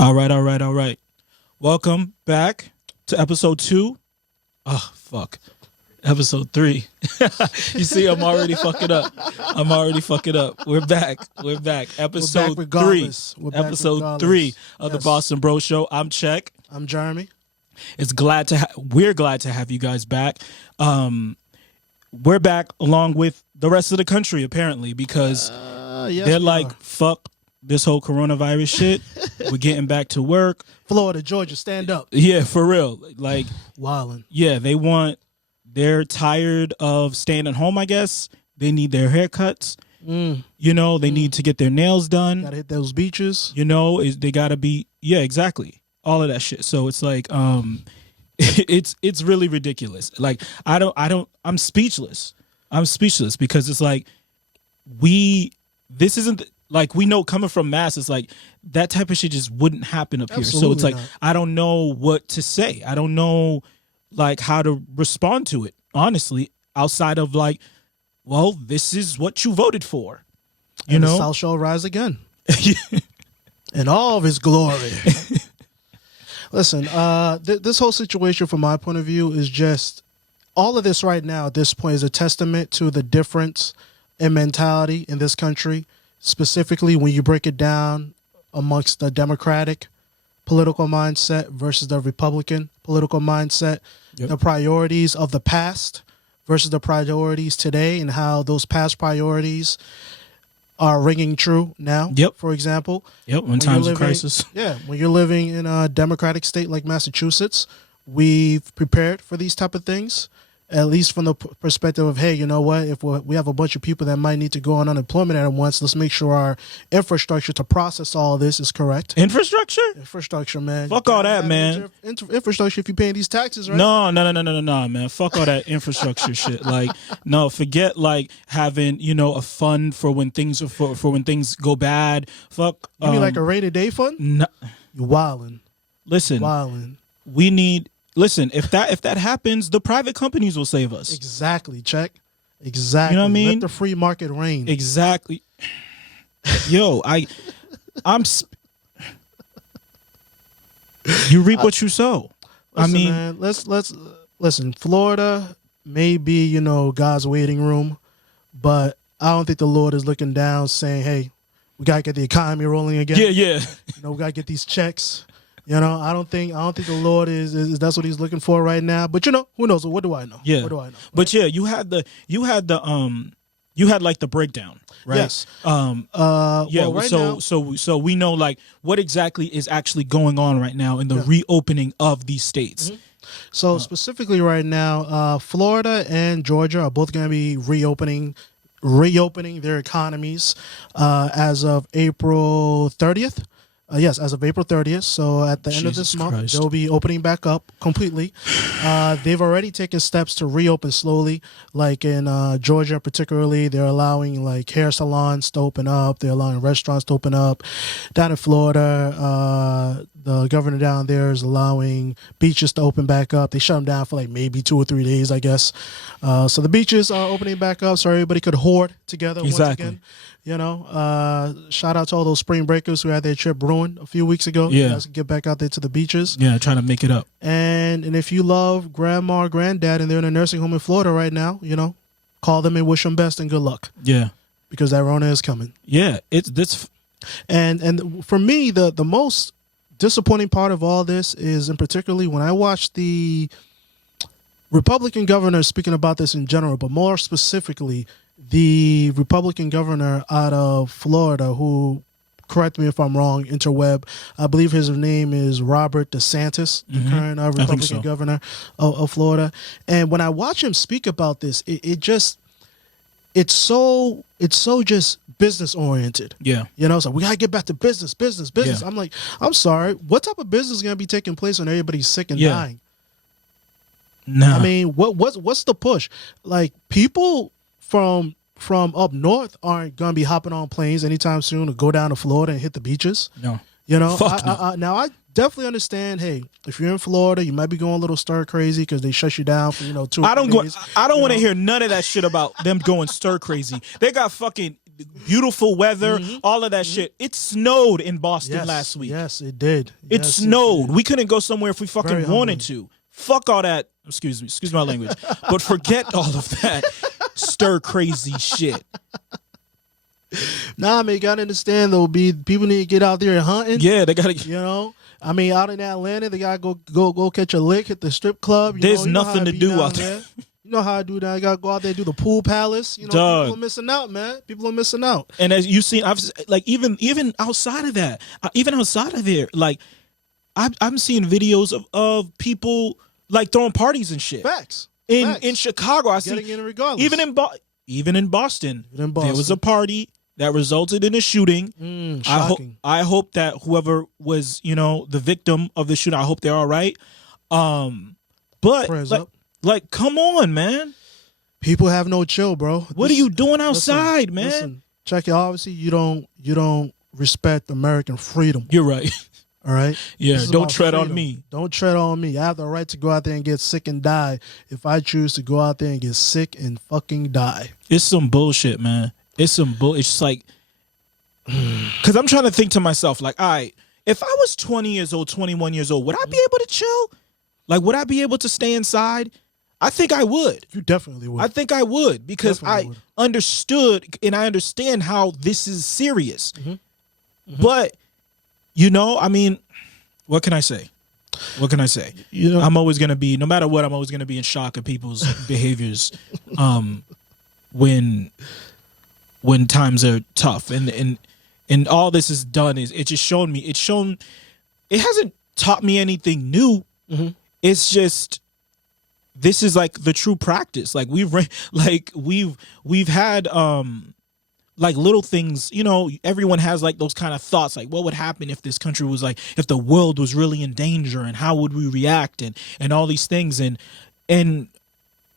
All right, all right, all right. Welcome back to episode 2. Oh, fuck. Episode 3. You see, I'm already fucking up. We're back. Episode 3. Episode 3 of the Boston Bro Show. I'm Check. I'm Jeremy. We're glad to have you guys back. We're back along with the rest of the country, apparently, because they're like, fuck this whole coronavirus shit. We're getting back to work. Florida, Georgia, stand up. Yeah, for real. Like, wildin'. Yeah, they're tired of staying at home, I guess. They need their haircuts. You know, they need to get their nails done. Gotta hit those beaches. You know, they gotta be, yeah, exactly. All of that shit. So it's like, it's really ridiculous. Like, I'm speechless. Because it's like, this isn't, like, we know coming from Mass, it's like that type of shit just wouldn't happen up Absolutely here. So it's like, not. I don't know what to say. I don't know, like, how to respond to it, honestly, outside of like, well, this is what you voted for. You know? The South shall rise again. In all of its glory. Listen, this whole situation from my point of view is just, all of this right now at this point is a testament to the difference in mentality in this country. Specifically, when you break it down amongst the Democratic political mindset versus the Republican political mindset, the priorities of the past versus the priorities today, and how those past priorities are ringing true now. For example. When times of crisis. Yeah, when you're living in a Democratic state like Massachusetts, we've prepared for these type of things. At least from the perspective of, hey, you know what? If we have a bunch of people that might need to go on unemployment at once, let's make sure our infrastructure to process all of this is correct. Infrastructure, man. Fuck all that, man. Infrastructure if you're paying these taxes, right? No, man. Fuck all that infrastructure shit. Like, no, forget like having, you know, a fund for when things for when things go bad. Fuck. You mean like a rainy day fund? No. You wildin'. Listen. We need. Listen, if that happens, the private companies will save us. Exactly, Check. Exactly. You know what I mean? Let the free market reign. Exactly. Yo, I'm. You reap what you sow. Listen, man, let's listen. Florida may be, you know, God's waiting room, but I don't think the Lord is looking down saying, "Hey, we gotta get the economy rolling again." Yeah. You know, we gotta get these checks. You know, I don't think the Lord is that's what he's looking for right now. But you know, who knows? What do I know? Yeah. What do I know? Right? But yeah, you had like the breakdown, right? Yes. Yeah. Well, so we know like what exactly is actually going on right now in the reopening of these states. Mm-hmm. So specifically right now, Florida and Georgia are both going to be reopening their economies as of April 30th. Yes, as of April 30th. So at the end of this month, they'll be opening back up completely. They've already taken steps to reopen slowly. Like in Georgia particularly, they're allowing like hair salons to open up. They're allowing restaurants to open up. Down in Florida, the governor down there is allowing beaches to open back up. They shut them down for like maybe 2 or 3 days, I guess. So the beaches are opening back up so everybody could hoard together once again. You know, shout out to all those spring breakers who had their trip ruined a few weeks ago. Yeah. You guys can get back out there to the beaches. Yeah, trying to make it up. And if you love grandma or granddad and they're in a nursing home in Florida right now, you know, call them and wish them best and good luck. Yeah. Because that Rona is coming. Yeah, it's this. And for me, the most disappointing part of all this is, in particularly, when I watched the Republican governor speaking about this in general, but more specifically, the Republican governor out of Florida, who, correct me if I'm wrong, interweb, I believe his name is Robert DeSantis, the current Republican governor of Florida. And when I watch him speak about this, it's so just business oriented. Yeah. You know, so we got to get back to business. Yeah. I'm like, I'm sorry. What type of business is going to be taking place when everybody's sick and dying? No. I mean, what's the push? Like, people from up north aren't going to be hopping on planes anytime soon to go down to Florida and hit the beaches. No. You know, no. Now I definitely understand, hey, if you're in Florida, you might be going a little stir crazy because they shut you down for, 2 or 3 days. I don't want to hear none of that shit about them going stir crazy. They got fucking beautiful weather, all of that shit. It snowed in Boston last week. Yes, it did. It snowed. We couldn't go somewhere if we fucking wanted to. Fuck all that. Excuse my language. But forget all of that stir crazy shit. Nah, man, you gotta understand though. People need to get out there and hunting. Yeah, they gotta. You know, I mean, out in Atlanta, they gotta go catch a lick at the strip club. There's nothing to do out there. You know how I do that. I gotta go out there and do the pool palace. You know, people are missing out, man. People are missing out. And as you've seen, I've like even outside of that, even outside of there, like I'm seeing videos of people like throwing parties and shit. Facts. In Chicago, I see in regardless. Even in Boston, there was a party that resulted in a shooting. Shocking. I hope that whoever was, the victim of the shooting, I hope they're all right. But like, come on, man. People have no chill, bro. What are you doing outside, man? Listen, check it. Obviously, you don't respect American freedom. You're right. All right. Yeah. Don't tread on me. Don't tread on me. I have the right to go out there and get sick and die if I choose to go out there and get sick and fucking die. It's some bullshit, man. It's some bull. It's just like, because I'm trying to think to myself, like, all right, if I was 20 years old, 21 years old, would I be able to chill? Like, would I be able to stay inside? I think I would. You definitely would. I think I would because I understood and I understand how this is serious. But, I mean, what can I say? What can I say? I'm always going to be, no matter what, I'm always going to be in shock at people's behaviors when times are tough. And all this is done is it just shown me, it hasn't taught me anything new. It's just, this is like the true practice. Like we've had like little things, everyone has like those kind of thoughts, like what would happen if this country was like, if the world was really in danger and how would we react and all these things. And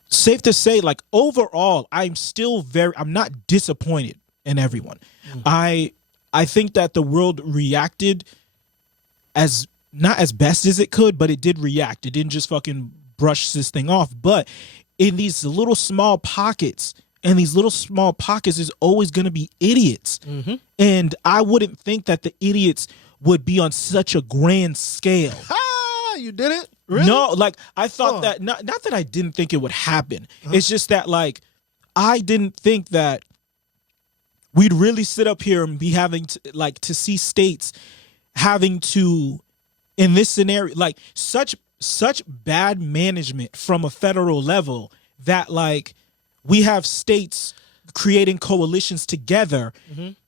safe to say, like overall, I'm not disappointed in everyone. I think that the world reacted not as best as it could, but it did react. It didn't just fucking brush this thing off. But in these little small pockets, and these little small pockets is always going to be idiots. And I wouldn't think that the idiots would be on such a grand scale. You did it? Really? No, like I thought that, not that I didn't think it would happen. It's just that like, I didn't think that we'd really sit up here and be having to see states having to, in this scenario, like such bad management from a federal level that like we have states creating coalitions together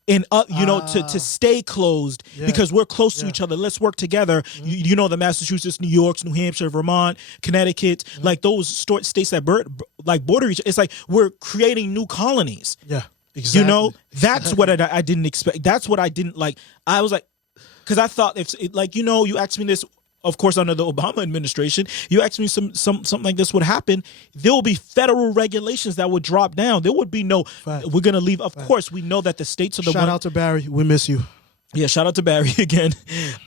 and to stay closed because we're close to each other. Let's work together. The Massachusetts, New York, New Hampshire, Vermont, Connecticut, like those states that border each other. It's like we're creating new colonies. Yeah, exactly. That's what I didn't expect. That's what I didn't like. I was like, because I thought you asked me this, of course, under the Obama administration, you asked me something like this would happen. There will be federal regulations that would drop down. There would be no, we're going to leave. Of course, we know that the states are the Shout out to Barry. We miss you. Yeah, shout out to Barry again.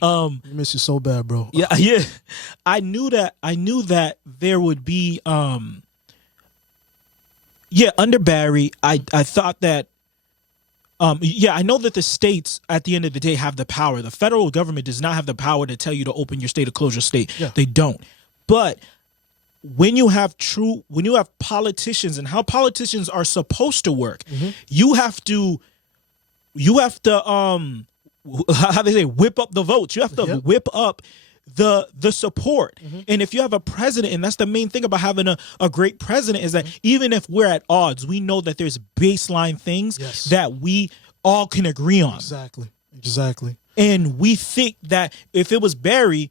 We miss you so bad, bro. Yeah. I knew that there would be, under Barry, I thought that, I know that the states at the end of the day have the power. The federal government does not have the power to tell you to open your state or close your state. Yeah. They don't. But when you have politicians and how politicians are supposed to work, you have to how they say, whip up the votes. You have to whip up the support. And if you have a president, and that's the main thing about having a great president, is that even if we're at odds, we know that there's baseline things that we all can agree on. Exactly. And we think that if it was Barry,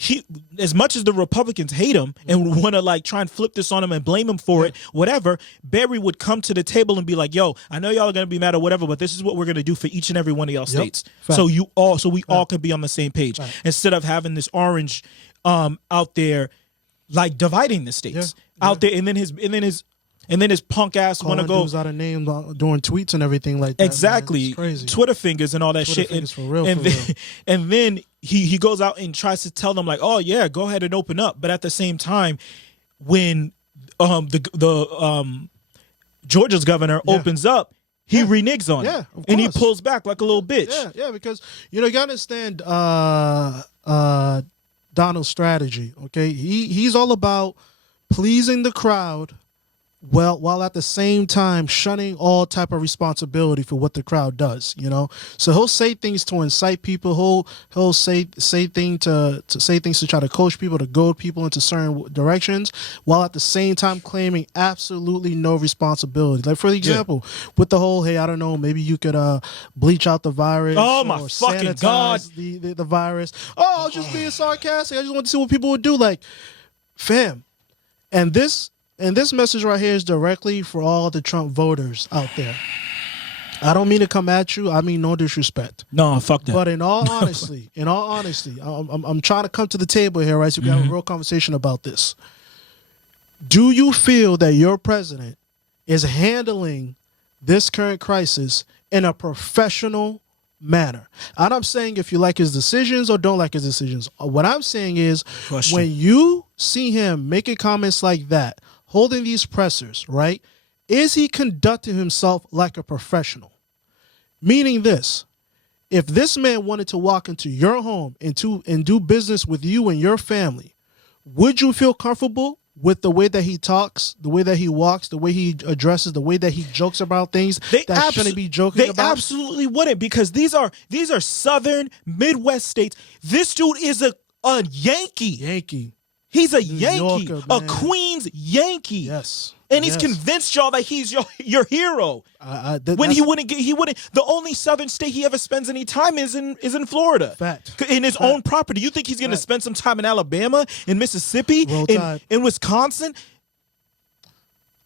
he, as much as the Republicans hate him and want to like try and flip this on him and blame him for it, whatever, Barry would come to the table and be like, yo, I know y'all are going to be mad or whatever, but this is what we're going to do for each and every one of y'all states. So we all can be on the same page instead of having this orange out there like dividing the states out there. And then his punk ass want to go out of name during tweets and everything like that. Exactly. Crazy. Twitter fingers and all that shit. And then he goes out and tries to tell them like, oh yeah, go ahead and open up. But at the same time, when the Georgia's governor opens up, he reneges on it. Of and he course. pulls back like a little bitch. Yeah, because you gotta understand Donald's strategy. Okay, he's all about pleasing the crowd, while at the same time shunning all type of responsibility for what the crowd does. So he'll say things to incite people. He'll say things to try to coach people, to goad people into certain directions, while at the same time claiming absolutely no responsibility. Like, for example, with the whole, hey, I don't know, maybe you could bleach out the virus. Oh my or fucking sanitize God. the virus. Oh, I was just being sarcastic. I just wanted to see what people would do. Like, fam, and this message right here is directly for all the Trump voters out there. I don't mean to come at you. I mean no disrespect. No, fuck that. But in all honesty, I'm trying to come to the table here, right? So we can have a real conversation about this. Do you feel that your president is handling this current crisis in a professional manner? And I'm saying if you like his decisions or don't like his decisions. What I'm saying is, when you see him making comments like that, holding these pressers, right? Is he conducting himself like a professional? Meaning this: if this man wanted to walk into your home and do business with you and your family, would you feel comfortable with the way that he talks, the way that he walks, the way he addresses, the way that he jokes about things that shouldn't be joking about? They absolutely wouldn't, because these are southern Midwest states. This dude is a Yankee. He's a Yankee, Yorker, a Queens Yankee. Yes. And he's convinced y'all that he's your hero. When he wouldn't. The only southern state he ever spends any time is in Florida. Fact. In his own property. You think he's going to spend some time in Alabama, in Mississippi, in Wisconsin?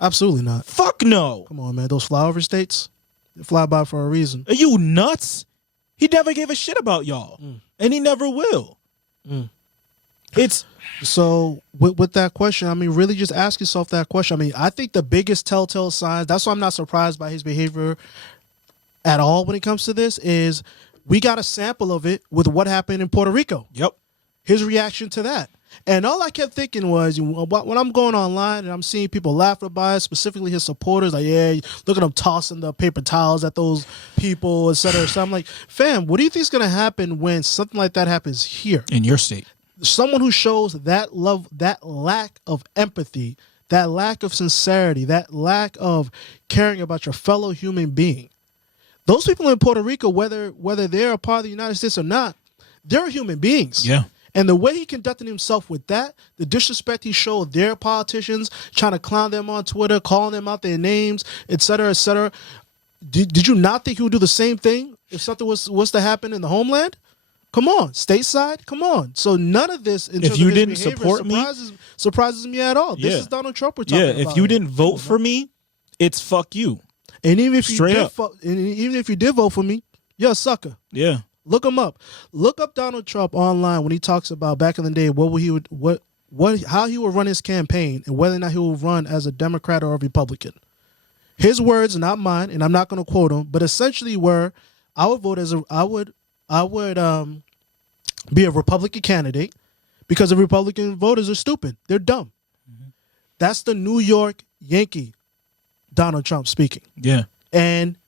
Absolutely not. Fuck no. Come on, man. Those flyover states, they fly by for a reason. Are you nuts? He never gave a shit about y'all, and he never will. It's so with that question. I mean, really, just ask yourself that question. I mean, I think the biggest telltale signs. That's why I'm not surprised by his behavior at all when it comes to this. Is we got a sample of it with what happened in Puerto Rico. Yep. His reaction to that. And all I kept thinking was, when I'm going online and I'm seeing people laugh about it, specifically his supporters, like, yeah, look at him tossing the paper towels at those people, et cetera. So I'm like, fam, what do you think is going to happen when something like that happens here? In your state. Someone who shows that love, that lack of empathy, that lack of sincerity, that lack of caring about your fellow human being. Those people in Puerto Rico, whether they're a part of the United States or not, they're human beings. Yeah. And the way he conducted himself with that, the disrespect he showed their politicians, trying to clown them on Twitter, calling them out their names, et cetera, et cetera. Did you not think he would do the same thing if something was to happen in the homeland? Come on, stateside, come on. So none of this, in terms if you of his didn't behavior, support surprises me at all. This is Donald Trump we're talking about. Yeah, if you didn't vote for me, it's fuck you. And even if Straight up. even if you did vote for me, you're a sucker. Yeah. Look him up. Look up Donald Trump online when he talks about back in the day how he would run his campaign and whether or not he would run as a Democrat or a Republican. His words, not mine, and I'm not going to quote him, but essentially were, I would vote as I would be a Republican candidate because the Republican voters are stupid. They're dumb. Mm-hmm. That's the New York Yankee Donald Trump speaking. Yeah. And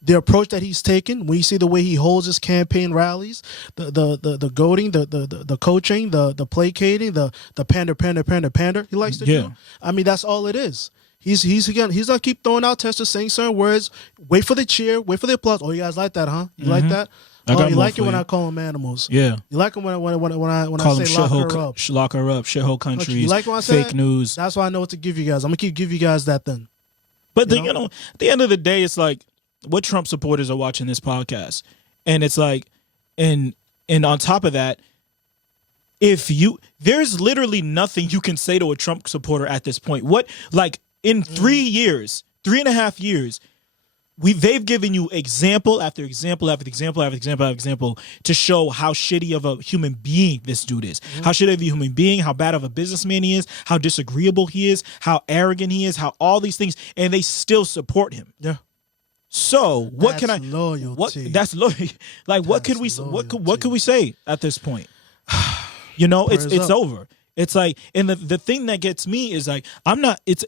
the approach that he's taken, when you see the way he holds his campaign rallies, the goading, the coaching, the placating, the pander he likes to do. I mean, that's all it is. He's gonna keep throwing out testers, saying certain words. Wait for the cheer, wait for the applause. Oh, you guys like that, huh? You like that? Oh, you like it when I call them animals. Yeah. You like it when I call say lock her up. Lock her up, shithole countries. You like when I say fake news. That's why I know what to give you guys. I'm gonna give you guys that then. But at the end of the day, it's like, what Trump supporters are watching this podcast, and it's like, and on top of that, there's literally nothing you can say to a Trump supporter at this point. What, like, in 3.5 years, they've given you example after example after example after example after example to show how shitty of a human being this dude is, how shitty of a human being, how bad of a businessman he is, how disagreeable he is, how arrogant he is, how all these things, and they still support him. Yeah. So what that's can I? Loyalty. That's loyalty. Like, what could we? What could we say at this point? It's over. It's like, and the thing that gets me is like, I'm not. It's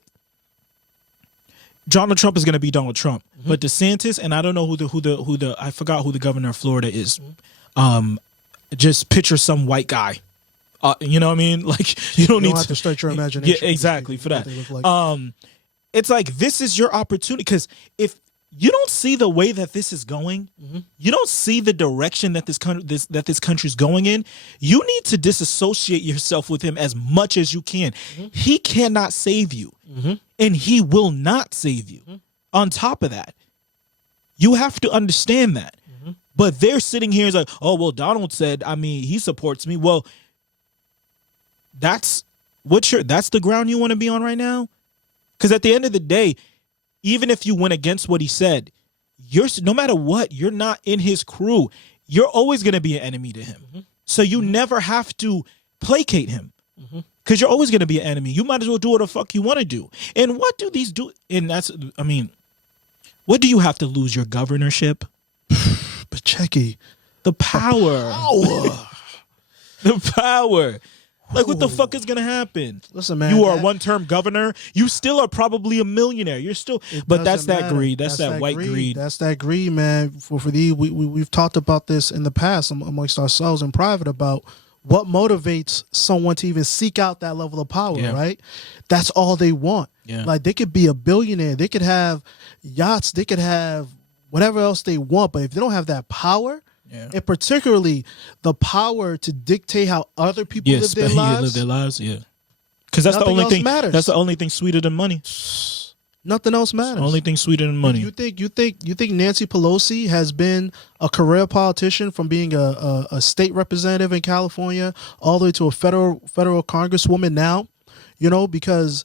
Donald Trump is going to be Donald Trump, but DeSantis, and I don't know who the I forgot who the governor of Florida is. Just picture some white guy. You know what I mean? Like you don't need have to stretch your imagination. Yeah, exactly for that. It's like this is your opportunity because if you don't see the way that this is going, you don't see the direction that this country's going in. You need to disassociate yourself with him as much as you can. He cannot save you, and he will not save you. On top of that, you have to understand that. But they're sitting here as like, oh well, Donald said. I mean, he supports me. Well, that's the ground you want to be on right now. Because at the end of the day, even if you went against what he said, no matter what, you're not in his crew. You're always going to be an enemy to him. So you never have to placate him because you're always going to be an enemy. You might as well do what the fuck you want to do. And what do these do? And what do you have to lose? Your governorship? Pacheco. The power. The power. Like, what the fuck is going to happen? Listen, man. You are a one-term governor. You still are probably a millionaire. You're still... But that's that greed. That's that white greed. That's that greed, man. For these, we've talked about this in the past amongst ourselves in private about what motivates someone to even seek out that level of power, right? That's all they want. Yeah. Like, they could be a billionaire. They could have yachts. They could have whatever else they want. But if they don't have that power... Yeah. And particularly the power to dictate how other people live their lives. Yeah, because that's the only thing. Matters. That's the only thing sweeter than money. Nothing else matters. The only thing sweeter than money. You think Nancy Pelosi has been a career politician from being a state representative in California all the way to a federal congresswoman now? You know, because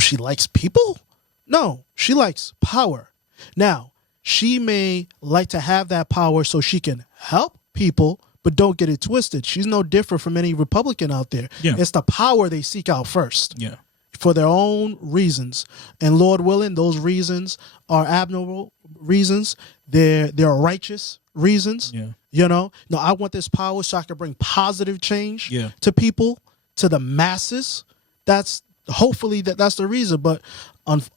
she likes people? No, she likes power. Now, she may like to have that power so she can help people, but don't get it twisted. She's no different from any Republican out there. Yeah. It's the power they seek out first. Yeah. For their own reasons. And Lord willing, those reasons are admirable reasons. They're righteous reasons. Yeah. You know? No, I want this power so I can bring positive change to people, to the masses. That's hopefully that's the reason. But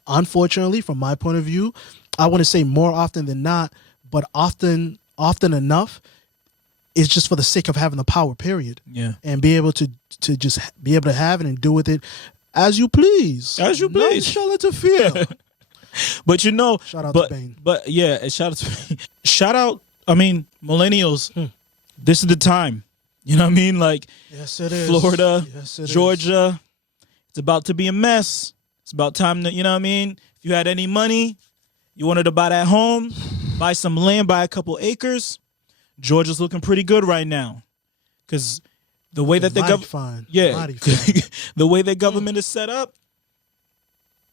unfortunately, from my point of view, I want to say more often than not, but often enough, it's just for the sake of having the power, period. Yeah. And be able to just be able to have it and do with it as you please. As you please. Shall interfere. But you know, shout out to Bane. But yeah, shout out to shout out, millennials. This is the time. You know what I mean? Like, yes, it is. Florida, yes, it Georgia. It's about to be a mess. It's about time to, you know what I mean? If you had any money, you wanted to buy that home, buy some land, buy a couple acres. Georgia's looking pretty good right now, because the way that the government, the way their government is set up,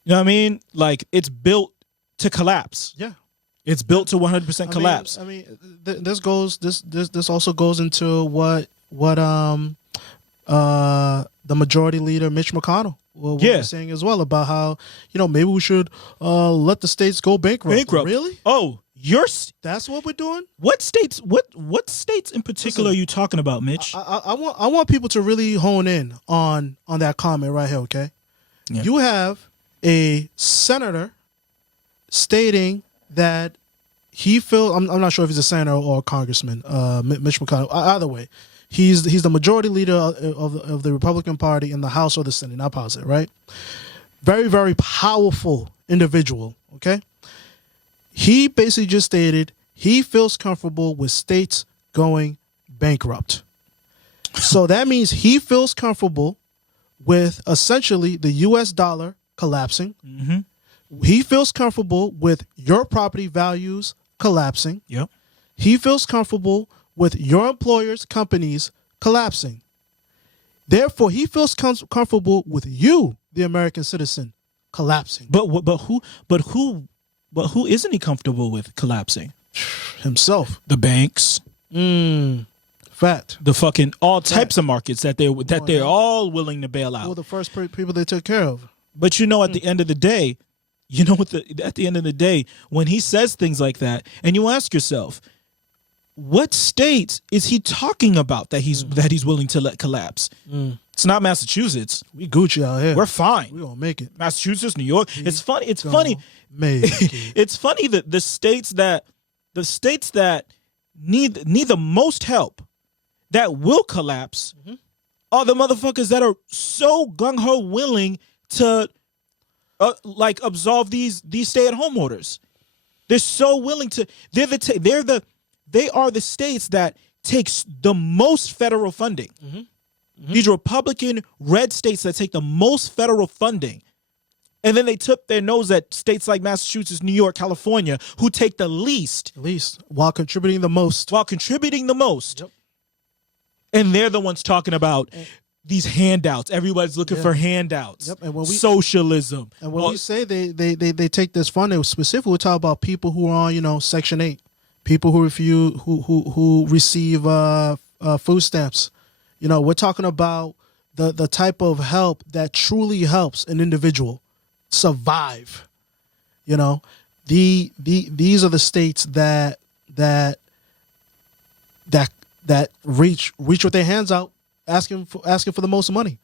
you know what I mean? Like, it's built to collapse. Yeah, it's built to 100% collapse. This also goes into what the majority leader Mitch McConnell was saying as well about how, maybe we should let the states go bankrupt. Really? Oh, that's what we're doing? What states? What states in particular are you talking about, Mitch? I want people to really hone in on that comment right here. Okay, you have a senator stating that he feels. I'm not sure if he's a senator or a congressman. Mitch McConnell. Either way. He's the majority leader of the Republican Party in the House or the Senate, not positive, right? Very, very powerful individual, okay? He basically just stated he feels comfortable with states going bankrupt. So that means he feels comfortable with essentially the U.S. dollar collapsing. Mm-hmm. He feels comfortable with your property values collapsing. Yep. He feels comfortable with your employer's companies collapsing. Therefore, he feels comfortable with you, the American citizen, collapsing. But who isn't he comfortable with collapsing? Himself. The banks. Fact. The fucking all types of markets that they're all willing to bail out. Well, the first people they took care of. But at the end of the day, at the end of the day, when he says things like that, and you ask yourself, what states is he talking about that he's willing to let collapse? It's not Massachusetts. We Gucci out here. We're fine. We gonna make it. Massachusetts, New York. It's funny. It's funny. It's funny that the states that need the most help, that will collapse, are the motherfuckers that are so gung ho willing to like absolve these stay-at-home orders. They're so willing to. They are the states that takes the most federal funding. These Republican red states that take the most federal funding, and then they tip their nose at states like Massachusetts, New York, California, who take the least, while contributing the most. Yep. And they're the ones talking about these handouts. Everybody's looking for handouts. Yep. And when socialism. And when we say they take this funding, specifically we talk about people who are on Section 8, people who receive food stamps. We're talking about the type of help that truly helps an individual survive. These are the states that reach with their hands out, asking for the most money.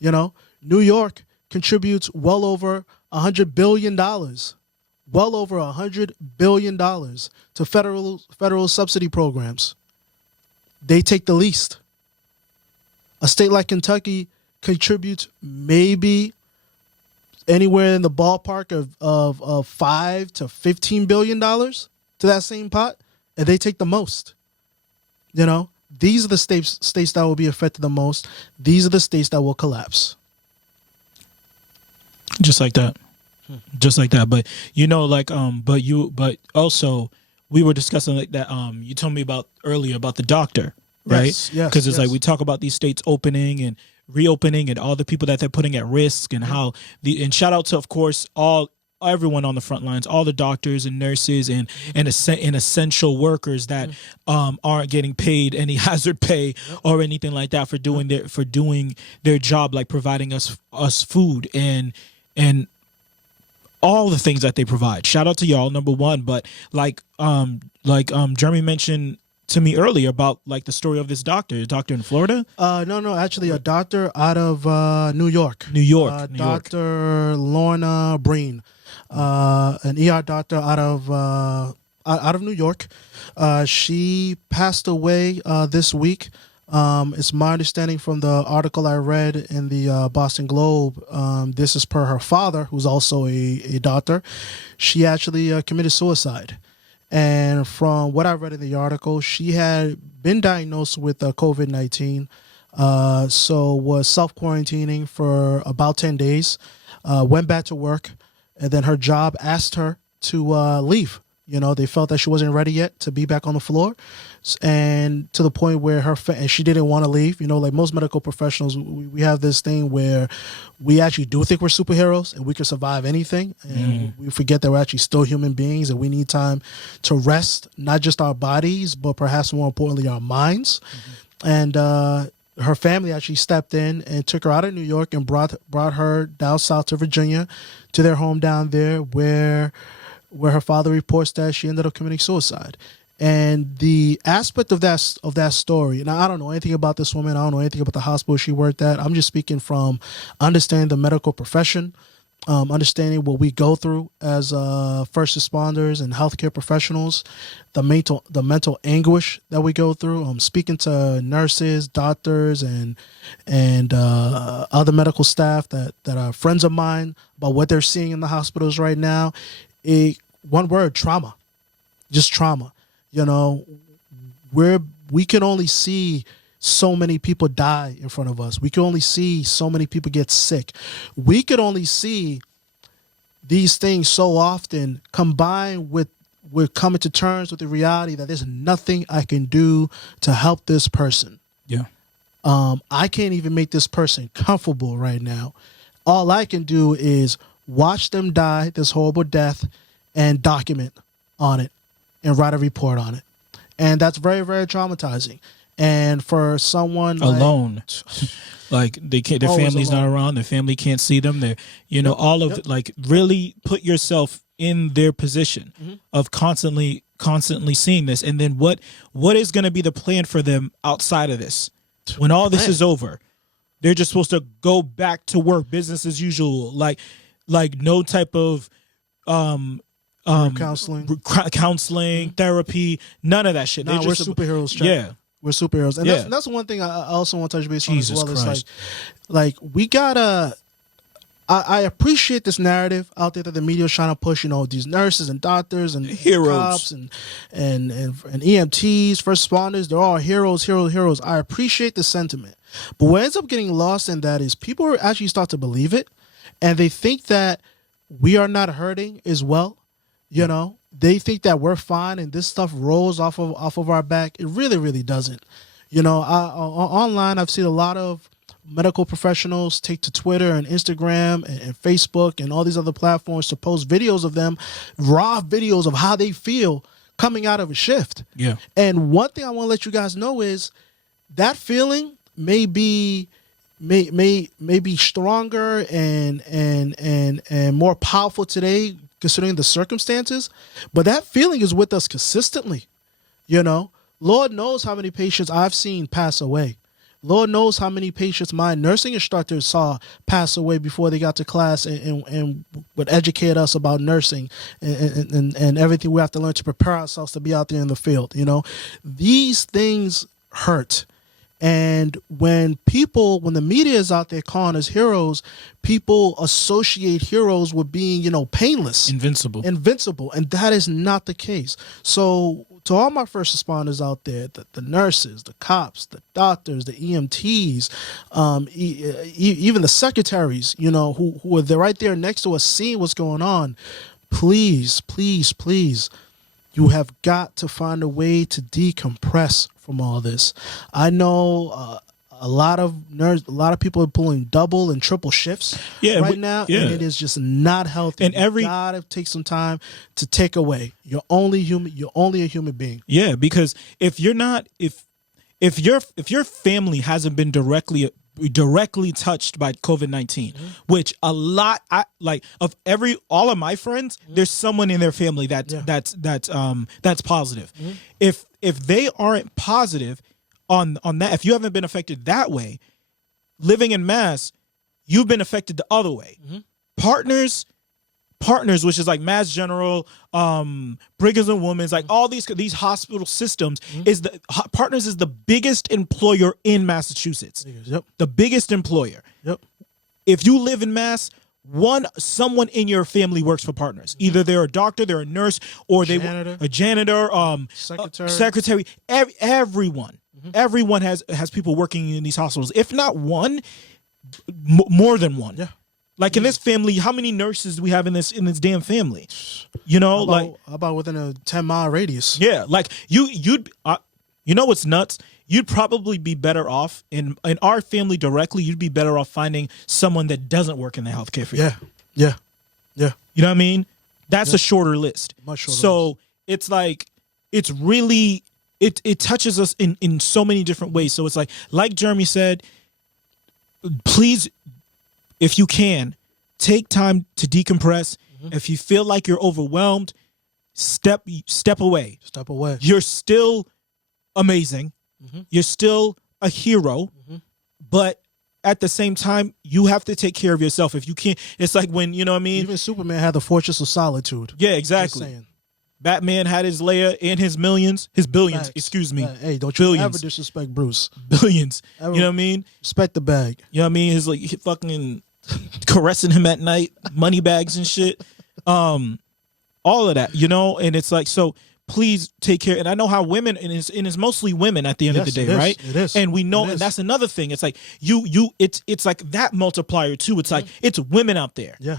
New York contributes well over $100 billion, to federal subsidy programs. They take the least. A state like Kentucky contributes maybe anywhere in the ballpark of $5 to $15 billion to that same pot, and they take the most. These are the states that will be affected the most. These are the states that will collapse. Just like that. But but also we were discussing like that. You told me about earlier about the doctor, right? Yes. Because it's like we talk about these states opening and reopening and all the people that they're putting at risk and how and shout out to, of course, everyone on the front lines, all the doctors and nurses and essential workers that aren't getting paid any hazard pay or anything like that for doing their job, like providing us food and all the things that they provide. Shout out to y'all, number one. But like Jeremy mentioned to me earlier about like the story of this doctor in Florida. No, actually a doctor out of New York. Dr. Lorna Breen, an ER doctor out of New York. She passed away this week. It's my understanding from the article I read in the Boston Globe. This is per her father, who's also a doctor. She actually committed suicide. And from what I read in the article, she had been diagnosed with COVID-19, so was self-quarantining for about 10 days, went back to work, and then her job asked her to leave. They felt that she wasn't ready yet to be back on the floor, and to the point where and she didn't want to leave. Like most medical professionals, we have this thing where we actually do think we're superheroes and we can survive anything, and we forget that we're actually still human beings and we need time to rest, not just our bodies, but perhaps more importantly, our minds. And her family actually stepped in and took her out of New York and brought her down south to Virginia, to their home down there, where her father reports that she ended up committing suicide. And the aspect of that story, and I don't know anything about this woman, I don't know anything about the hospital she worked at. I'm just speaking from understanding the medical profession, understanding what we go through as first responders and healthcare professionals, the mental anguish that we go through. Speaking to nurses, doctors, and other medical staff that are friends of mine about what they're seeing in the hospitals right now. One word: trauma. Just trauma. We can only see so many people die in front of us. We can only see so many people get sick. We could only see these things so often, combined with coming to terms with the reality that there's nothing I can do to help this person. Yeah. I can't even make this person comfortable right now. All I can do is watch them die this horrible death and document on it and write a report on it. And that's very, very traumatizing. And for someone alone, like they can't, their family's not around, their family can't see them. They're, all of like really put yourself in their position of constantly seeing this, and then what is going to be the plan for them outside of this when all this is over? They're just supposed to go back to work, business as usual, like no type of counseling, therapy, none of that shit. Nah, we're superheroes. Chuck. Yeah, we're superheroes, and that's one thing I also want to touch base on as well. It's like we gotta. I appreciate this narrative out there that the media is trying to push. You know, these nurses and doctors and heroes, cops and EMTs, first responders. They're all heroes. I appreciate the sentiment, but what ends up getting lost in that is people actually start to believe it, and they think that we are not hurting as well. You know, they think that we're fine, and this stuff rolls off of our back. It really doesn't. You know, online I've seen a lot of medical professionals take to Twitter and Instagram and Facebook and all these other platforms to post videos of them, raw videos of how they feel coming out of a shift. Yeah. And one thing I want to let you guys know is that feeling may be stronger and more powerful today considering the circumstances, but that feeling is with us consistently. You know, Lord knows how many patients I've seen pass away. Lord knows how many patients my nursing instructors saw pass away before they got to class and would educate us about nursing and everything we have to learn to prepare ourselves to be out there in the field. You know, these things hurt. And when the media is out there calling us heroes, people associate heroes with being, you know, painless. Invincible. And that is not the case. So to all my first responders out there, the nurses, the cops, the doctors, the EMTs, even the secretaries, you know, who are there right there next to us seeing what's going on, please, you have got to find a way to decompress from all this. I know a lot of people are pulling double and triple shifts now, and it is just not healthy. And you gotta take some time to take away. You're only human. You're only a human being. Yeah, because if your family hasn't been directly touched by COVID-19, which all of my friends, there's someone in their family that's positive. If they aren't positive on that, if you haven't been affected that way, living in Mass, you've been affected the other way. Partners, which is like Mass General, Brigham and Women's, like all these hospital systems, Partners is the biggest employer in Massachusetts. Yep. The biggest employer. Yep. If you live in Mass, someone in your family works for Partners. Either they're a doctor, they're a nurse, or a janitor, secretary. Everyone. Everyone has people working in these hospitals. If not one, more than one. Yeah. Like in this family, how many nurses do we have in this damn family? You know, how about within a 10-mile radius? Yeah, like you know what's nuts? You'd probably be better off in our family directly. You'd be better off finding someone that doesn't work in the healthcare field. Yeah. You know what I mean? That's a shorter list. Much shorter. So it's like it's really it touches us in so many different ways. So it's like Jeremy said, please, if you can, take time to decompress. If you feel like you're overwhelmed, step away. Step away. You're still amazing. You're still a hero, but at the same time, you have to take care of yourself. If you can't, it's like when, you know what I mean? Even Superman had the Fortress of Solitude. Yeah, exactly. Batman had his layer and his billions, Facts. Excuse me. Hey, don't you ever disrespect Bruce. Billions. You know what I mean? Respect the bag. You know what I mean? His like fucking caressing him at night, money bags and shit. All of that, you know? And it's like, so please take care. And I know how women, and it's mostly women at the end of the day, right? It is. And we know, and that's another thing. It's like it's like that multiplier too. It's like it's women out there. Yeah.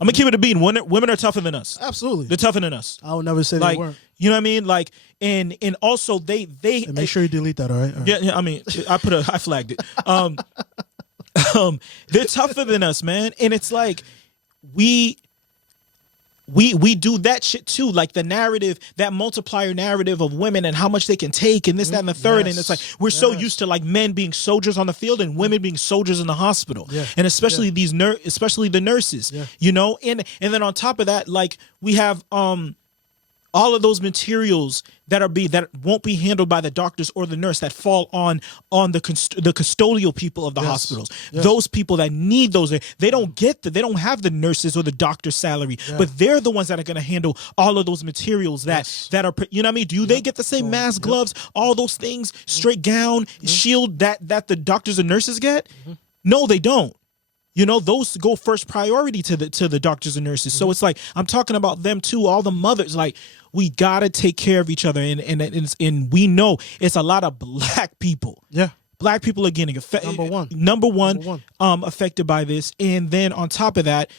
I'm gonna keep it a bean. Women are tougher than us. Absolutely. They're tougher than us. I would never say like, they weren't. You know what I mean? Like, and also they and make sure you delete that, all right? Yeah, I mean, I flagged it. They're tougher than us, man. And it's like we do that shit too, like the narrative, that multiplier narrative of women and how much they can take and this, that, and the third. And it's like we're so used to like men being soldiers on the field and women being soldiers in the hospital, and especially these especially the nurses, you know. And then on top of that, like we have all of those materials that won't be handled by the doctors or the nurse that fall on the custodial people of the hospitals. Those people that need those, they don't have the nurses or the doctor's salary, but they're the ones that are going to handle all of those materials that are, you know what I mean? Do they get the same mask, gloves, all those things, straight gown, shield that the doctors and nurses get? No, they don't. You know, those go first priority to the doctors and nurses. So it's like, I'm talking about them too, all the mothers. Like, we gotta take care of each other, and we know it's a lot of black people. Yeah, black people are getting affected. Number one, affected by this, and then on top of that,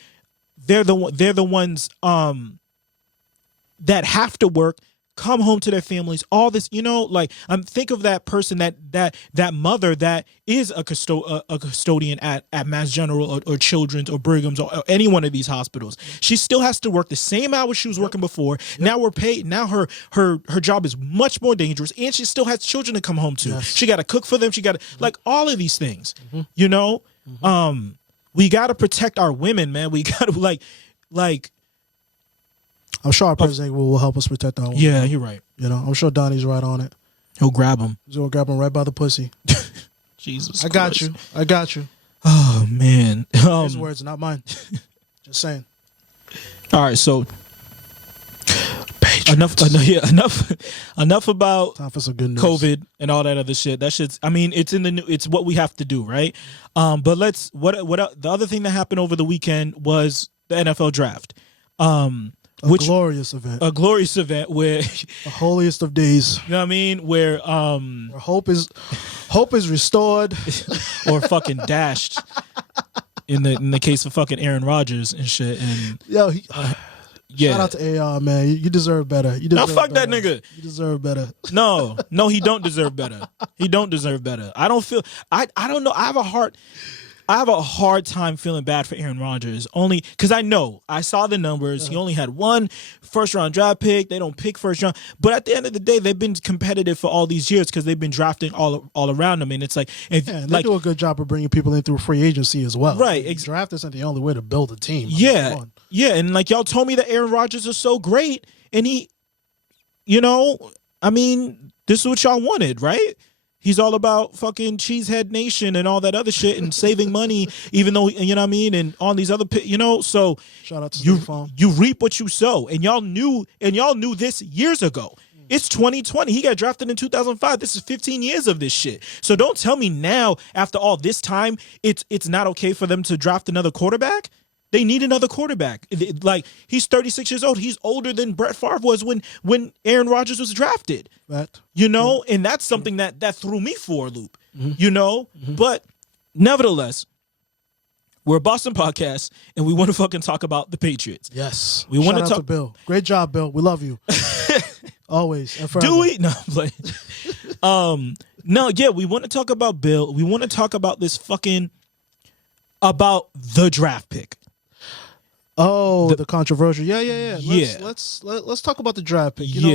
they're the ones that have to work, come home to their families, all this, you know, like think of that person, that mother that is a custodian at Mass General or Children's or Brigham's or any one of these hospitals. She still has to work the same hours she was working before. Now we're paid. Now her job is much more dangerous, and she still has children to come home to. She got to cook for them. She got to like all of these things, you know. We got to protect our women, man. We got to like. I'm sure our president will help us protect our women. Yeah, you're right. You know, I'm sure Donnie's right on it. He'll grab him. He'll grab him right by the pussy. Jesus I got you. I got you. Oh, man. His words, not mine. Just saying. All right, so enough about time for some good news. COVID and all that other shit. That shit's, I mean, it's in the new, it's what we have to do, right? But the other thing that happened over the weekend was the NFL draft. A glorious event where the holiest of days. You know what I mean? Where hope is restored or fucking dashed in the case of fucking Aaron Rodgers and shit. And yo, shout out to AR, man. You deserve better. Fuck that nigga. You deserve better. No, he don't deserve better. He don't deserve better. I don't know. I have a hard time feeling bad for Aaron Rodgers, only because I saw the numbers. He only had one first-round draft pick. They don't pick first round. But at the end of the day, they've been competitive for all these years because they've been drafting all around them. And it's like, they do a good job of bringing people in through free agency as well. Right. Draft isn't the only way to build a team. Yeah. And like y'all told me that Aaron Rodgers is so great. And he, you know, I mean, this is what y'all wanted, right? He's all about fucking Cheesehead Nation and all that other shit and saving money, even though, you know what I mean, and all these other, you know, so shout out to you reap what you sow, and y'all knew this years ago. It's 2020. He got drafted in 2005. This is 15 years of this shit. So don't tell me now, after all this time, it's not okay for them to draft another quarterback. They need another quarterback. Like, he's 36 years old. He's older than Brett Favre was when Aaron Rodgers was drafted. You know, and that's something that threw me for a loop, you know? But nevertheless, we're a Boston podcast, and we want to fucking talk about the Patriots. Yes. We want to talk to Bill. Great job, Bill. We love you. Always and forever. Do we? No, I'm playing. No, yeah, we want to talk about Bill. We want to talk about this fucking, about the draft pick. Oh, the controversial. Yeah. Let's talk about the draft pick. You know,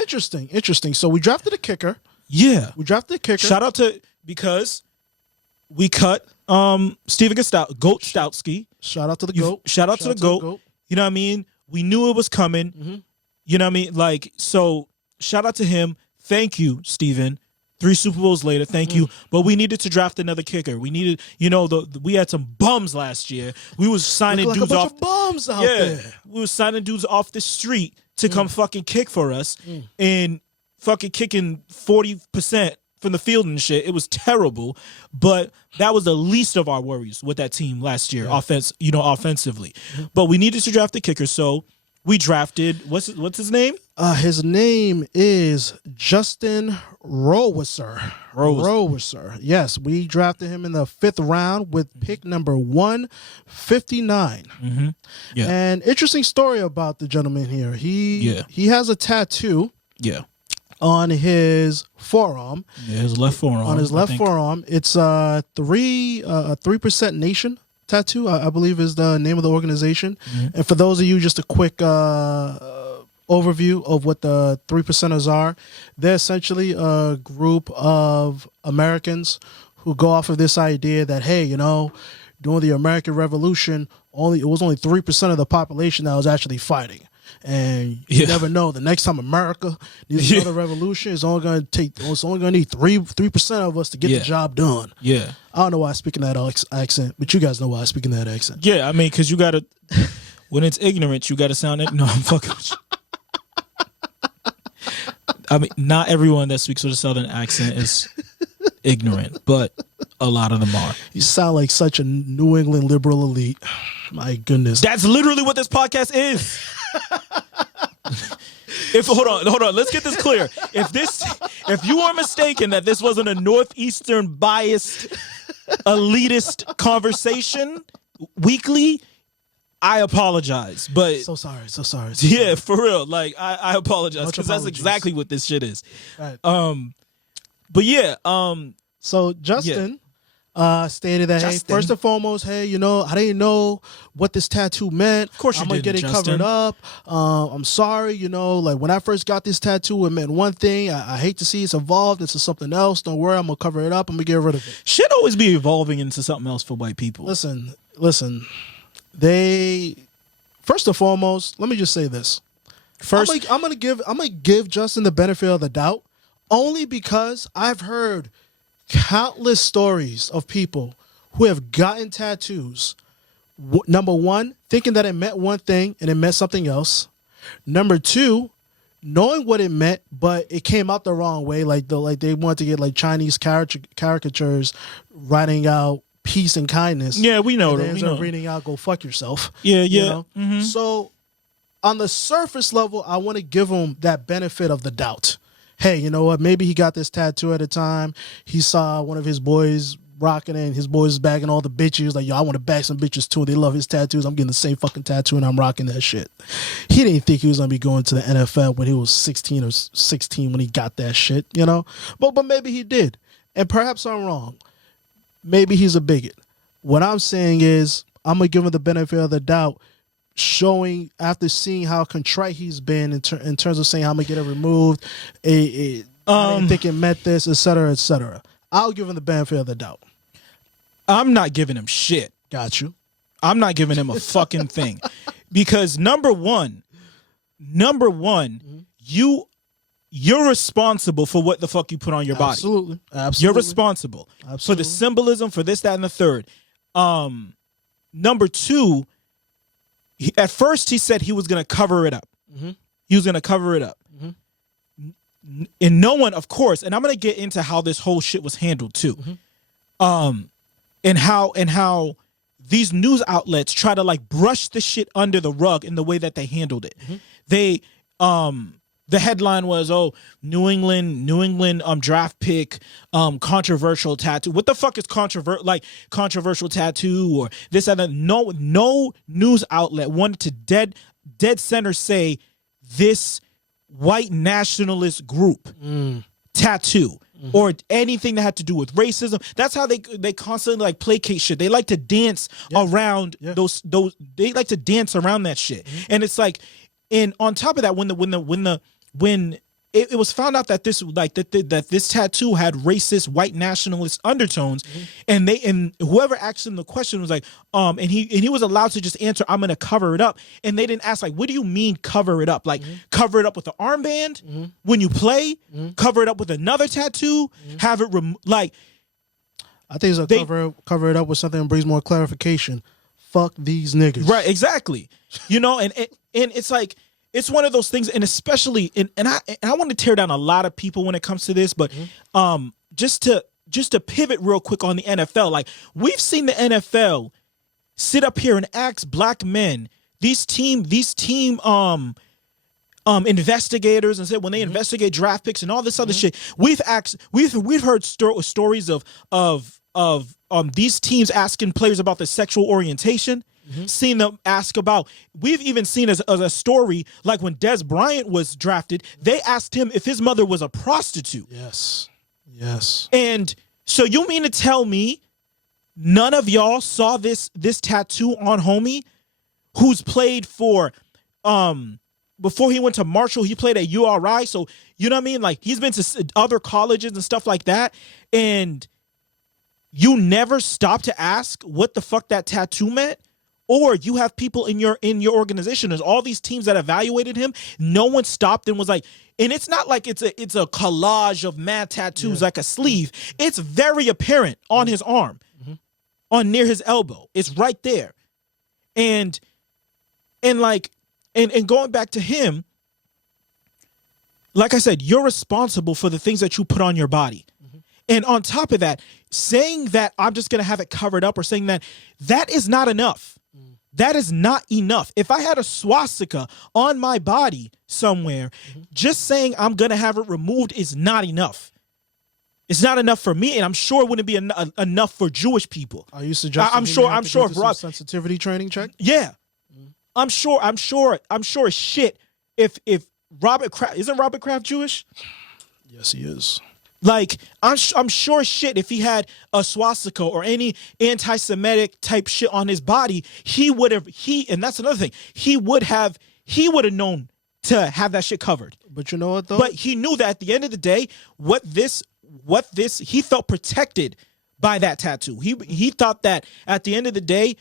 interesting. So we drafted a kicker. Yeah. We drafted a kicker. Shout out to, because we cut Steven Gostowski. Shout out to the GOAT. Shout out to the GOAT. You know what I mean? We knew it was coming. You know what I mean? Like, so shout out to him. Thank you, Steven. 3 Super Bowls later, thank you. But we needed to draft another kicker. We needed, you know, we had some bums last year. We was signing dudes off. Of bums out there. We was signing dudes off the street to come fucking kick for us, and fucking kicking 40% from the field and shit. It was terrible, but that was the least of our worries with that team last year, offensively. But we needed to draft a kicker, so we drafted, what's his name? His name is Justin Rowisser. Yes, we drafted him in the 5th round with pick number 159. Yeah. And interesting story about the gentleman here. He has a tattoo. Yeah. On his forearm. Yeah, his left forearm. On his left forearm. It's a 3% nation Tattoo, I believe is the name of the organization. And for those of you, just a quick overview of what the 3%ers are. They're essentially a group of Americans who go off of this idea that, hey, you know, during the American Revolution, it was only 3% of the population that was actually fighting. And you never know. The next time America needs another revolution, it's only going to need 3% of us to get the job done. Yeah, I don't know why I speak in that accent, but you guys know why I speak in that accent. Yeah, I mean, because you got to, when it's ignorant, you got to sound it. No, I'm fucking with you. I mean, not everyone that speaks with a Southern accent is ignorant, but a lot of them are. You sound like such a New England liberal elite. My goodness. That's literally what this podcast is. Hold on, let's get this clear. If you are mistaken that this wasn't a northeastern biased elitist conversation weekly, I apologize. But so sorry. Yeah, for real. Like I apologize because that's exactly what this shit is. Right. But yeah. So Justin stated that, hey, first and foremost, hey, you know, I didn't know what this tattoo meant. Of course you didn't, I'm going to get it covered up. I'm sorry, you know, like when I first got this tattoo, it meant one thing. I hate to see it's evolved into something else. Don't worry, I'm going to cover it up. I'm going to get rid of it. Should always be evolving into something else for white people. Listen. First and foremost, let me just say this. First, I'm gonna give Justin the benefit of the doubt, only because I've heard countless stories of people who have gotten tattoos. Number one, thinking that it meant one thing and it meant something else. Number two, knowing what it meant, but it came out the wrong way. Like they wanted to get like Chinese caricatures writing out peace and kindness. Yeah, we know them. We know. Reading out, go fuck yourself. Yeah. You know? Mm-hmm. So on the surface level, I want to give him that benefit of the doubt. Hey, you know what? Maybe he got this tattoo at a time. He saw one of his boys rocking it, and his boys bagging all the bitches. Like, yo, I want to bag some bitches too. They love his tattoos. I'm getting the same fucking tattoo, and I'm rocking that shit. He didn't think he was going to be going to the NFL when he was 16 or 16 when he got that shit, you know? But maybe he did. And perhaps I'm wrong. Maybe he's a bigot. What I'm saying is I'm going to give him the benefit of the doubt, showing after seeing how contrite he's been in terms of saying I'm going to get it removed. I didn't think it meant this, et cetera, et cetera. I'll give him the benefit of the doubt. I'm not giving him shit. Got you. I'm not giving him a fucking thing. Because number one, you're responsible for what the fuck you put on your body. Absolutely. You're responsible for the symbolism, for this, that, and the third. Number two, at first he said he was going to cover it up. Mm-hmm. He was going to cover it up. Mm-hmm. And no one, of course, and I'm going to get into how this whole shit was handled too. Mm-hmm. And how these news outlets try to like brush the shit under the rug in the way that they handled it. Mm-hmm. They the headline was, New England draft pick, controversial tattoo. What the fuck is controversial tattoo or this and that? No news outlet wanted to dead center say this white nationalist group tattoo or anything that had to do with racism. That's how they constantly like placate shit. They like to dance around those. They like to dance around that shit, and it's like, and on top of that, when it was found out that this that this tattoo had racist white nationalist undertones, and whoever asked him the question was like, and he was allowed to just answer, I'm gonna cover it up, and they didn't ask like, what do you mean cover it up? Like cover it up with an armband when you play, cover it up with another tattoo, have it like. I think it's cover it up with something that brings more clarification. Fuck these niggas. Right, exactly. You know, and it's like. It's one of those things, and especially, and I want to tear down a lot of people when it comes to this, but just to pivot real quick on the NFL, like we've seen the NFL sit up here and ask black men, these team investigators, and say when they investigate draft picks and all this other shit, we've heard stories of these teams asking players about their sexual orientation. Seen them ask about. We've even seen as a story like when Des Bryant was drafted, they asked him if his mother was a prostitute. Yes. And so you mean to tell me none of y'all saw this tattoo on homie who's played for before he went to Marshall, he played at URI. So you know what I mean? Like he's been to other colleges and stuff like that. And you never stop to ask what the fuck that tattoo meant. Or you have people in your organization. There's all these teams that evaluated him. No one stopped and was like, and it's not like it's a collage of mad tattoos like a sleeve. It's very apparent on his arm, on near his elbow. It's right there. And going back to him, like I said, you're responsible for the things that you put on your body. And on top of that, saying that I'm just going to have it covered up or saying that is not enough. That is not enough. If I had a swastika on my body somewhere, just saying I'm going to have it removed is not enough. It's not enough for me, and I'm sure it wouldn't be enough for Jewish people. Are you suggesting? I'm sure if Rob sensitivity training check. Yeah, I'm sure as shit. If Robert Kraft isn't Robert Kraft Jewish? Yes, he is. Like I'm sure shit. If he had a swastika or any anti-Semitic type shit on his body, he would have. And that's another thing. He would have known to have that shit covered. But you know what though? But he knew that at the end of the day, he felt protected by that tattoo. He thought that at the end of the day,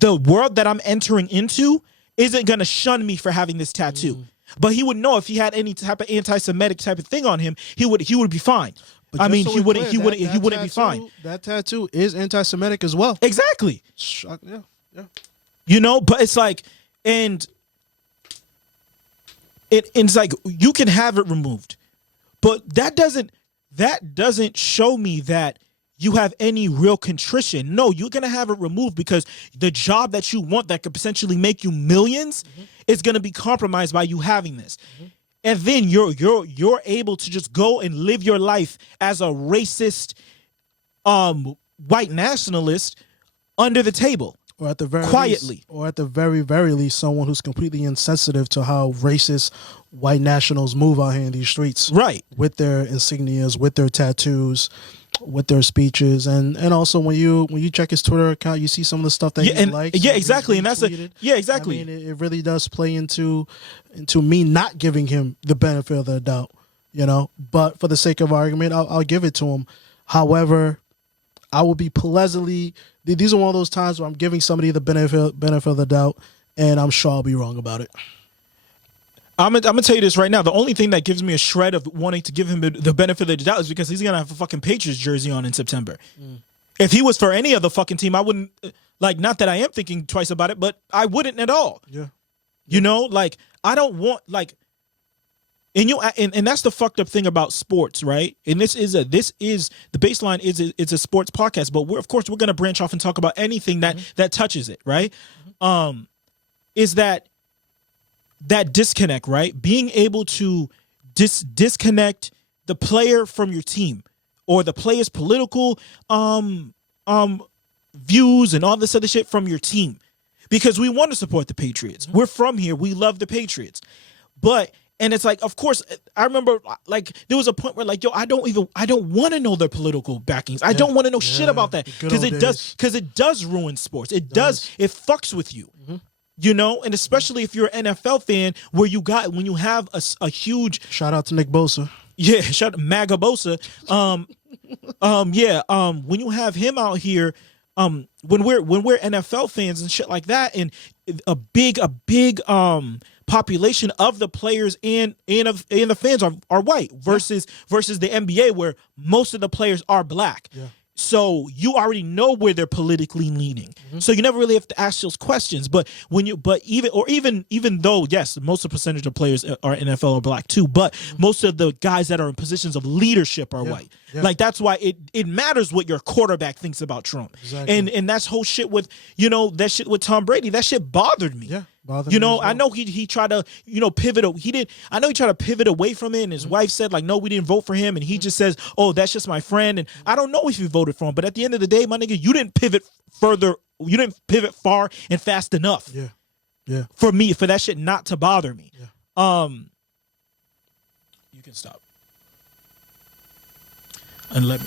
the world that I'm entering into isn't gonna shun me for having this tattoo. But he would know if he had any type of anti-Semitic type of thing on him, he would be fine. But I mean, so he wouldn't tattoo, be fine. That tattoo is anti-Semitic as well. Exactly. Yeah. You know, but it's like, and it's like you can have it removed, but that doesn't show me that you have any real contrition. No, you're gonna have it removed because the job that you want that could potentially make you millions is gonna be compromised by you having this. And then you're able to just go and live your life as a racist white nationalist under the table. Or at the very quietly. least, or at the very, very least, someone who's completely insensitive to how racist white nationals move out here in these streets. Right. With their insignias, with their tattoos, with their speeches, and also when you check his Twitter account, you see some of the stuff that he likes. Yeah, exactly. And that's exactly. I mean, it really does play into me not giving him the benefit of the doubt, you know. But for the sake of argument, I'll give it to him. However, I will be pleasantly. These are one of those times where I'm giving somebody the benefit of the doubt, and I'm sure I'll be wrong about it. I'm gonna tell you this right now. The only thing that gives me a shred of wanting to give him the benefit of the doubt is because he's gonna have a fucking Patriots jersey on in September. If he was for any other fucking team, I wouldn't like. Not that I am thinking twice about it, but I wouldn't at all. Yeah. You know, like I don't want like. And that's the fucked up thing about sports, right? And this is the baseline is a sports podcast, but we're gonna branch off and talk about anything that touches it, right? Is that disconnect, right? Being able to disconnect the player from your team or the player's political views and all this other shit from your team, because we want to support the Patriots. We're from here. We love the Patriots, and it's like, of course, I remember like there was a point where like, yo, I don't want to know their political backings. I don't want to know shit about that because it does ruin sports. It fucks with you. You know, and especially if you're an NFL fan, when you have a huge shout out to Nick Bosa. Yeah, shout out MAGA Bosa. When you have him out here, when we're NFL fans and shit like that, and a big population of the players and the fans are white versus the NBA where most of the players are black. Yeah. So you already know where they're politically leaning. So you never really have to ask those questions. But even though, yes, most of the percentage of players are NFL are black too, but most of the guys that are in positions of leadership are white. Yeah. Like that's why it matters what your quarterback thinks about Trump. Exactly. And that's whole shit with, you know, that shit with Tom Brady. That shit bothered me. Yeah. You know, I know he tried to, you know, pivot. I know he tried to pivot away from it, and his wife said like, no, we didn't vote for him, and he just says, oh, that's just my friend, and I don't know if you voted for him, but at the end of the day, my nigga, you didn't pivot further, you didn't pivot far and fast enough. Yeah. For that shit not to bother me. Yeah. You can stop. And let me.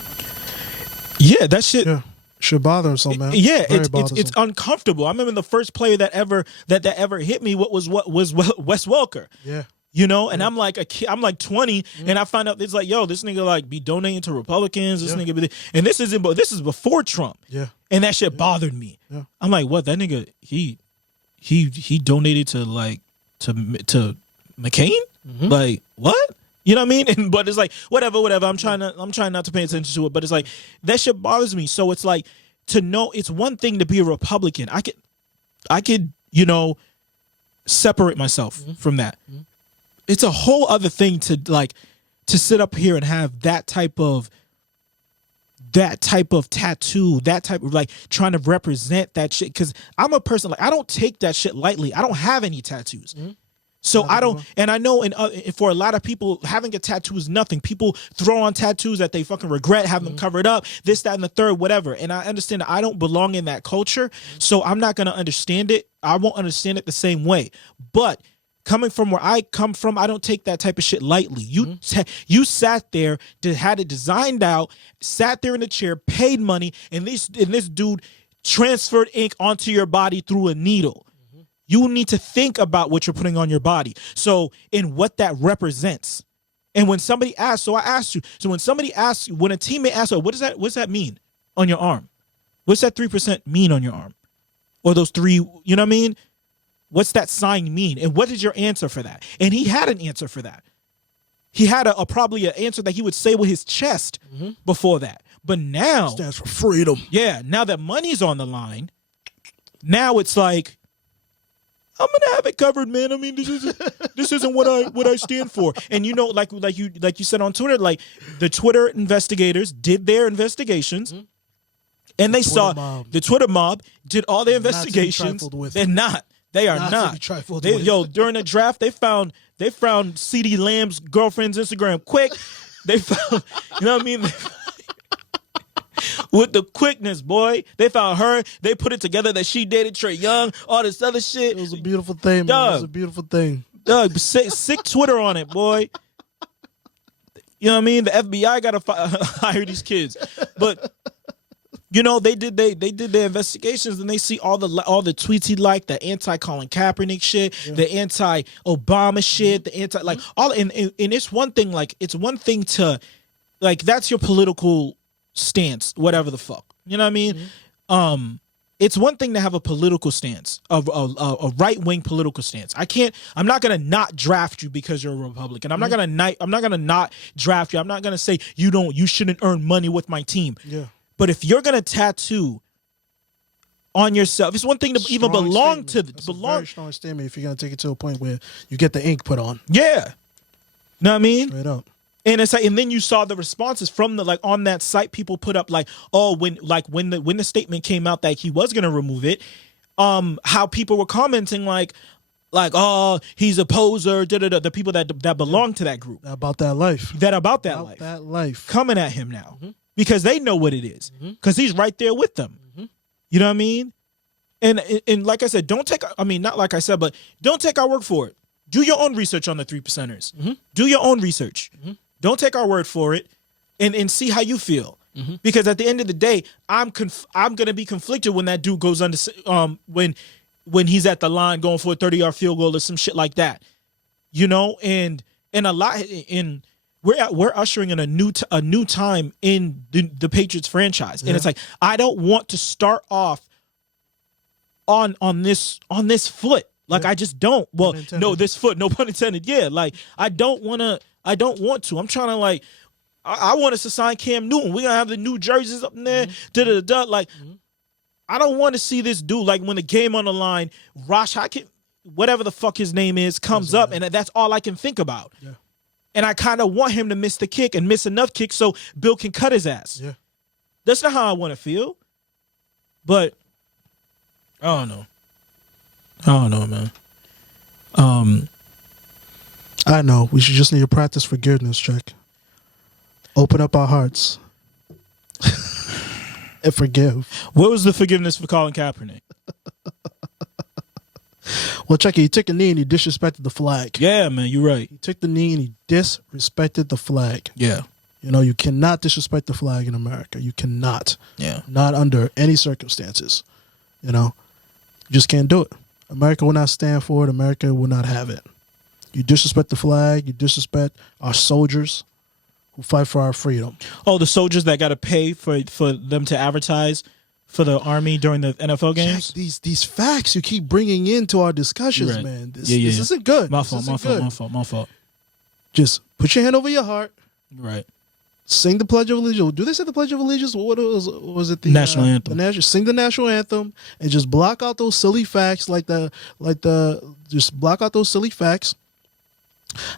Yeah, that shit. Yeah. Should bother him so, man. Yeah, Very it's uncomfortable. I remember the first player that ever hit me. What was Wes Welker? Yeah. You know, and I'm like a kid, I'm like 20, and I find out it's like, yo, this nigga like be donating to Republicans. This nigga be, and this is before Trump. Yeah. And that shit bothered me. Yeah. I'm like, what? That nigga he donated to like to McCain? Like what? You know what I mean? And but it's like whatever. I'm trying not to pay attention to it, but it's like that shit bothers me. So it's like to know it's one thing to be a Republican. I could separate myself from that. It's a whole other thing to sit up here and have that type of tattoo, that type of like trying to represent that shit. Because I'm a person like I don't take that shit lightly. I don't have any tattoos. So I don't, and I know for a lot of people, having a tattoo is nothing. People throw on tattoos that they fucking regret, have them covered up, this, that, and the third, whatever. And I understand that I don't belong in that culture, so I'm not going to understand it. I won't understand it the same way. But coming from where I come from, I don't take that type of shit lightly. You sat there, had it designed out, sat there in a chair, paid money, and this dude transferred ink onto your body through a needle. You need to think about what you're putting on your body. So, in what that represents. And when somebody asks, so I asked you, so when somebody asks you, when a teammate asks, what's that mean on your arm? What's that 3% mean on your arm? Or those three, you know what I mean? What's that sign mean? And what is your answer for that? And he had an answer for that. He had probably an answer that he would say with his chest before that. But now, stands for freedom. Yeah, now that money's on the line, now it's like, I'm gonna have it covered, man. I mean, this isn't what I stand for. And you know, like you said on Twitter, like the Twitter investigators did their investigations, and they saw the Twitter mob did all their investigations. They're not. They are not. During the draft, they found CeeDee Lamb's girlfriend's Instagram quick. They found, you know what I mean? With the quickness, boy. They found her. They put it together that she dated Trae Young, all this other shit. It was a beautiful thing, man. It was a beautiful thing. Doug, sick Twitter on it, boy. You know what I mean? The FBI got to hire these kids. But, you know, they did their investigations, and they see all the tweets he liked, the anti-Colin Kaepernick shit, the anti-Obama shit, the anti, like, all, and it's one thing, like, it's one thing to, like, that's your political stance, whatever the fuck, you know what I mean? It's one thing to have a political stance, a right-wing political stance. I'm not gonna not draft you because you're a Republican. I'm not gonna not draft you. I'm not gonna say you shouldn't earn money with my team. Yeah. But if you're gonna tattoo on yourself, it's one thing to even belong to the very strong statement if you're gonna take it to a point where you get the ink put on. Yeah. Know what I mean? Straight up. And it's like, and then you saw the responses from the, like, on that site, people put up like, oh, when the statement came out that he was gonna remove it, how people were commenting like, oh, he's a poser, the people that belong to that group, about that life, that life coming at him now because they know what it is because he's right there with them. You know what I mean? And like I said, not like I said, but don't take our word for it. Do your own research on the 3%ers. Do your own research. Don't take our word for it, and see how you feel. Because at the end of the day, I'm gonna be conflicted when that dude goes under when he's at the line going for a 30-yard field goal or some shit like that. You know, and we're ushering in a new time in the Patriots franchise, and it's like I don't want to start off on this foot. Like, I just don't. Well, no, this foot, no pun intended. Yeah, like, I don't want to. I'm trying to, like, I want us to sign Cam Newton. We're going to have the new jerseys up in there. Like, I don't want to see this dude, like, when the game on the line, whatever the fuck his name is, comes up, and that's all I can think about. Yeah. And I kind of want him to miss the kick and miss enough kicks so Bill can cut his ass. Yeah. That's not how I want to feel. But, I don't know. Man. I know. We should just need to practice forgiveness, Jack. Open up our hearts and forgive. What was the forgiveness for Colin Kaepernick? Well, check it. He took a knee and he disrespected the flag. Yeah, man, you're right. He took the knee and he disrespected the flag. Yeah. You know, you cannot disrespect the flag in America. You cannot. Yeah. Not under any circumstances. You know, you just can't do it. America will not stand for it. America will not have it. You disrespect the flag. You disrespect our soldiers who fight for our freedom. Oh, the soldiers that got to pay for them to advertise for the Army during the NFL games? Jack, these facts you keep bringing into our discussions, Right. man. This Yeah. isn't good. My This fault, isn't my good. fault. Just put your hand over your heart. Right. Sing the Pledge of Allegiance. Do they say the Pledge of Allegiance? What was it? The National anthem. Sing the national anthem and just block out those silly facts, just block out those silly facts.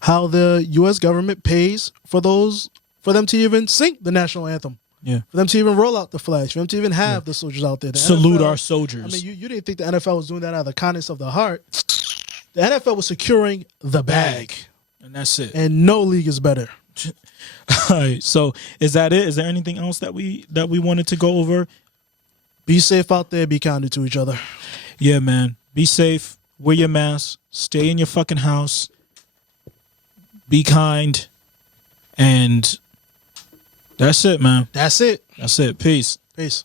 How the U.S. government pays for them to even sing the national anthem. Yeah. For them to even roll out the flags. For them to even have the soldiers out there. The Salute NFL, our soldiers. I mean, you didn't think the NFL was doing that out of the kindness of the heart. The NFL was securing the bag. And that's it. And no league is better. All right. So is that it? Is there anything else that we wanted to go over? Be safe out there. Be kind to each other. Yeah, man. Be safe. Wear your mask. Stay in your fucking house. Be kind. And that's it, man. That's it. That's it. Peace. Peace.